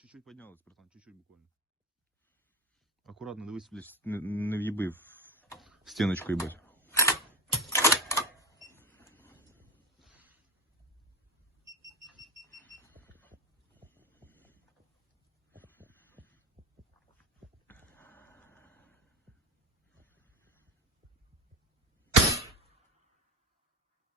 чуть-чуть піднялось, братан, чуть-чуть буквально. Акуратно, дивись, блядь, не в'їби в стіночку, їбать.